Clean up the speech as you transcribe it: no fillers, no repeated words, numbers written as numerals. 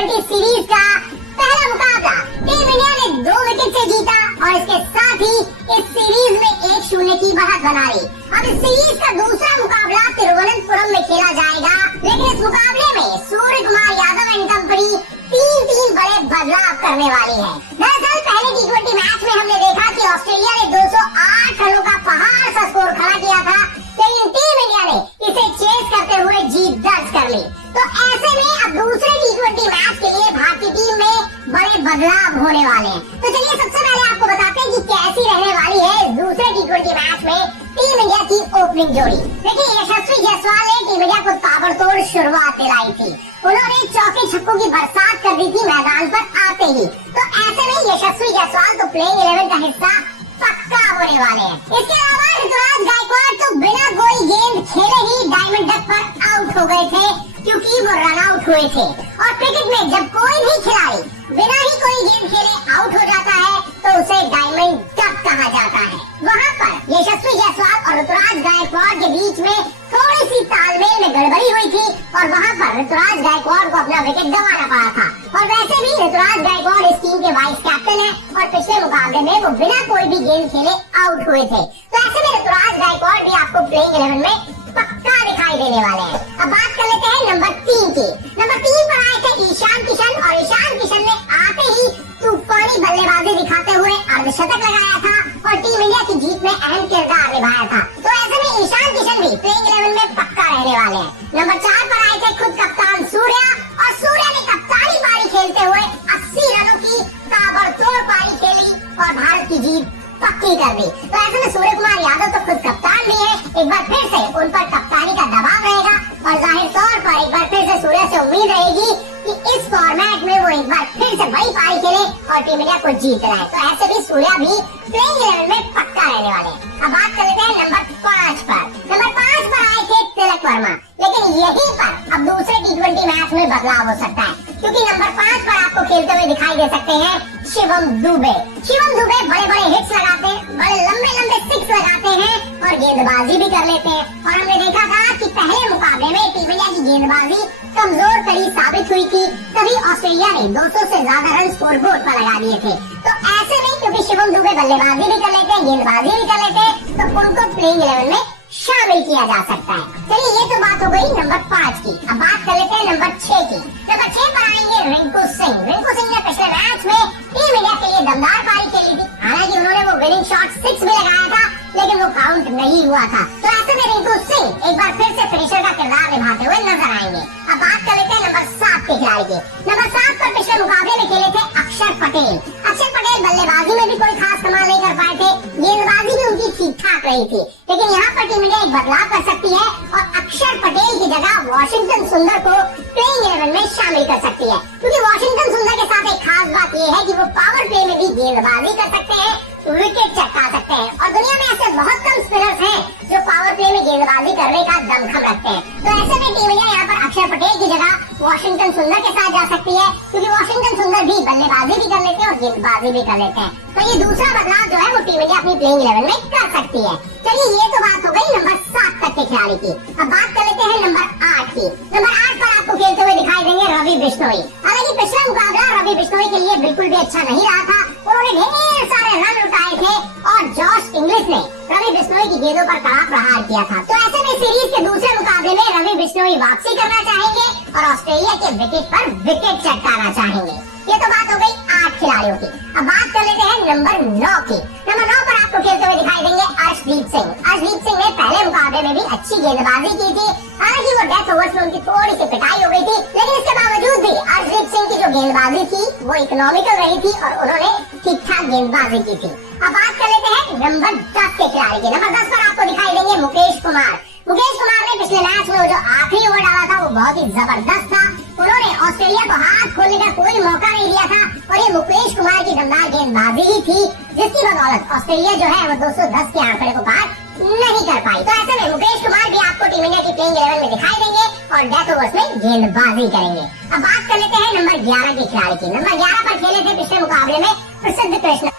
T20 series का पहला मुकाबला टीम इंडिया ने 2 विकेट से जीता और इसके साथ ही इस सीरीज में 1-0 की बढ़त बना ली। अब इस सीरीज का दूसरा मुकाबला तिरुवनंतपुरम में खेला जाएगा, लेकिन इस मुकाबले में सूर्य कुमार यादव एंड कंपनी तीन बड़े बदलाव करने वाली है। दरअसल पहले T20 मैच में हमने देखा कि ऑस्ट्रेलिया ने 208 रनों का पहाड़ सा स्कोर खड़ा किया था, लेकिन टीम इंडिया ने इसे चेस करते हुए जीत दर्ज कर ली। तो ऐसे में अब दूसरे T20 मैच के लिए भारतीय टीम में बड़े बदलाव होने वाले हैं। तो चलिए सबसे पहले आपको बताते हैं कि कैसी रहने वाली है दूसरे T20 मैच में टीम इंडिया की ओपनिंग जोड़ी। देखिए, यशस्वी जायसवाल ने टीम इंडिया को ताबड़तोड़ शुरुआत दिलाई थी। उन्होंने चौके छक्कों की बरसात कर दी थी मैदान पर आते ही। तो ऐसे में यशस्वी जायसवाल तो प्लेइंग 11 का हिस्सा पक्का होने वाले हैं। इसके अलावा ऋतुराज गायकवाड़ तो बिना कोई गेंद खेले ही डायमंड डक पर आउट हो गए थे, क्योंकि वो रन आउट हुए थे। और क्रिकेट में जब कोई भी खिलाड़ी बिना ही कोई गेंद खेले आउट हो जाता है तो उसे डायमंड डक कहा जाता है। वहाँ पर यशस्वी जायसवाल और ऋतुराज गायकवाड़ के बीच में थोड़ी सी तालमेल में गड़बड़ी हुई थी और वहाँ पर ऋतुराज गायकवाड़ को अपना विकेट गंवाना पड़ा था। और वैसे भी ऋतुराज गायकवाड़ इस टीम के वाइस कैप्टन है और पिछले मुकाबले में वो बिना कोई भी गेंद खेले आउट हुए थे। तो ऐसे में ऋतुराज गायकवाड़ भी आपको प्लेइंग 11 में पक्का दिखाई देने वाले हैं। अब बात कर लेते हैं नंबर 3 की। नंबर 3 पर आए थे ईशान किशन और ईशान किशन ने आते ही तूफानी बल्लेबाजी दिखाते हुए अर्धशतक लगाया था और टीम इंडिया की जीत में अहम किरदार निभाया था। तो ऐसे में ईशान किशन भी प्लेइंग 11 में पक्का रहने वाले हैं। नंबर 4 पर आए थे खुद कप्तान सूर्या और सूर्या ने कप्तानी पारी खेलते हुए 80 रनों की ताबड़तोड़ पारी खेली और भारत की जीत पक्की कर दी। तो ऐसे में सूर्य कुमार यादव तो खुद कप्तान भी है, एक बार फिर से उन पर कप्तानी का दबाव रहेगा और जाहिर तौर पर एक बार फिर से सूर्य से उम्मीद रहेगी कि इस फॉर्मेट में वो एक बार फिर से वही पारी खेले और टीम इंडिया को जीत लाए। तो ऐसे भी सूर्या भी प्लेइंग 11 में पक्का रहने वाले हैं। अब बात कर लेते हैं नंबर 5 पर। नंबर 5 पर आए थे तिलक वर्मा, लेकिन यहीं पर अब दूसरे T20 मैच में बदलाव हो सकता है, क्योंकि नंबर 5 पर आपको खेलते हुए दिखाई दे सकते हैं शिवम दुबे। शिवम दुबे बड़े बड़े हिट्स लगाते हैं, बड़े लंबे लंबे सिक्स लगाते हैं और गेंदबाजी भी कर लेते हैं। और हमने देखा था कि पहले मुकाबले में टीम इंडिया की गेंदबाजी कमजोर कड़ी साबित हुई थी, तभी ऑस्ट्रेलिया ने 200 से ज्यादा रन स्कोर बोर्ड पर लगा दिए थे। तो ऐसे में क्योंकि शिवम दुबे बल्लेबाजी भी कर लेते हैं, गेंदबाजी भी कर लेते हैं, तो उनको प्लेइंग 11 में शामिल किया जा सकता है। चलिए, ये तो बात हो गई नंबर 5 की। अब बात कर लेते हैं नंबर 6 की। नंबर 6 पर आएंगे रिंकू सिंह। रिंकू सिंह ने पिछले मैच में टीम इंडिया के लिए दमदार पारी खेली थी। हालांकि उन्होंने वो विनिंग शॉट 6 भी लगाया था, लेकिन वो काउंट नहीं हुआ था। तो ऐसे में रिंकू सिंह एक बार फिर से फिनिशर का किरदार निभाते हुए नजर आएंगे। अब बात कर लेते हैं नंबर 7 के खिलाड़ी की। नंबर 7 पर पिछले मुकाबले में खेले थे अक्षर पटेल। अक्षर पटेल बल्लेबाजी में भी कोई खास कमाल नहीं कर पाए थे, गेंदबाजी भी उनकी ठीक ठाक रही थी, लेकिन यहाँ पर टीम इंडिया एक बदलाव कर सकती है और अक्षर पटेल की जगह वॉशिंगटन सुंदर को प्लेइंग 11 में शामिल कर सकती है, क्योंकि वॉशिंगटन सुंदर के साथ एक खास बात यह है कि वो पावर प्ले में भी गेंदबाजी कर सकते हैं, विकेट चटका सकते हैं। और दुनिया में ऐसे बहुत कम स्पिनर्स हैं जो पावर प्ले में गेंदबाजी करने का दमखम रखते हैं। तो ऐसे में टीम इंडिया यहाँ पर अक्षर पटेल की जगह वॉशिंगटन सुंदर के साथ जा सकती है, क्योंकि वॉशिंगटन सुंदर भी बल्लेबाजी भी कर लेते हैं और गेंदबाजी भी कर लेते हैं। तो ये दूसरा बदलाव जो है वो टीम इंडिया अपनी प्लेइंग 11 में कर सकती है। चलिए, ये तो बात हो गई नंबर 7 तक के खिलाड़ी की। अब बात कर लेते हैं नंबर 8 की। नंबर 8 पर आपको खेलते हुए दिखाई देंगे रवि बिश्नोई। हालांकि पिछला मुकाबला रवि बिश्नोई के लिए बिल्कुल भी अच्छा नहीं रहा था, उन्होंने ढेर सारे रन उठाए थे और जॉश इंग्लिश ने रवि बिश्नोई की गेंदों पर कड़ा प्रहार किया था। तो ऐसे में सीरीज के दूसरे मुकाबले में रवि बिश्नोई वापसी करना चाहेंगे और ऑस्ट्रेलिया के विकेट पर विकेट चटकाना चाहेंगे। ये तो बात हो गई 8 खिलाड़ियों की। अब बात कर लेते हैं नंबर 9 की। नंबर 9 पर आपको खेलते हुए दिखाई देंगे अर्शदीप सिंह। अर्शदीप सिंह ने पहले मुकाबले में भी अच्छी गेंदबाजी की थी, हालांकि वो डेथ ओवर्स में उनकी थोड़ी सी पिटाई हो गई थी, लेकिन इसके बावजूद भी अर्शदीप सिंह की जो गेंदबाजी थी वो इकोनॉमिकल रही थी और उन्होंने ठीक ठाक गेंदबाजी की थी। अब बात कर लेते हैं नंबर 10 के खिलाड़ी की। नंबर 10 पर आपको दिखाई देंगे मुकेश कुमार। मुकेश कुमार ने पिछले मैच में जो आखिरी ओवर डाला था वो बहुत ही जबरदस्त था। उन्होंने ऑस्ट्रेलिया को हाथ खोलने का कोई मौका नहीं दिया था और ये मुकेश कुमार की दमदार गेंदबाजी ही थी जिसकी बदौलत ऑस्ट्रेलिया जो है वो 210 के आंकड़े को पार नहीं कर पाई। तो ऐसे में मुकेश कुमार भी आपको टीम इंडिया की प्लेइंग 11 में दिखाई देंगे और डेथ ओवर्स में गेंदबाजी करेंगे। अब बात कर लेते हैं नंबर 11 के खिलाड़ी की। नंबर 11 पर खेले थे पिछले मुकाबले में प्रसिद्ध कृष्ण।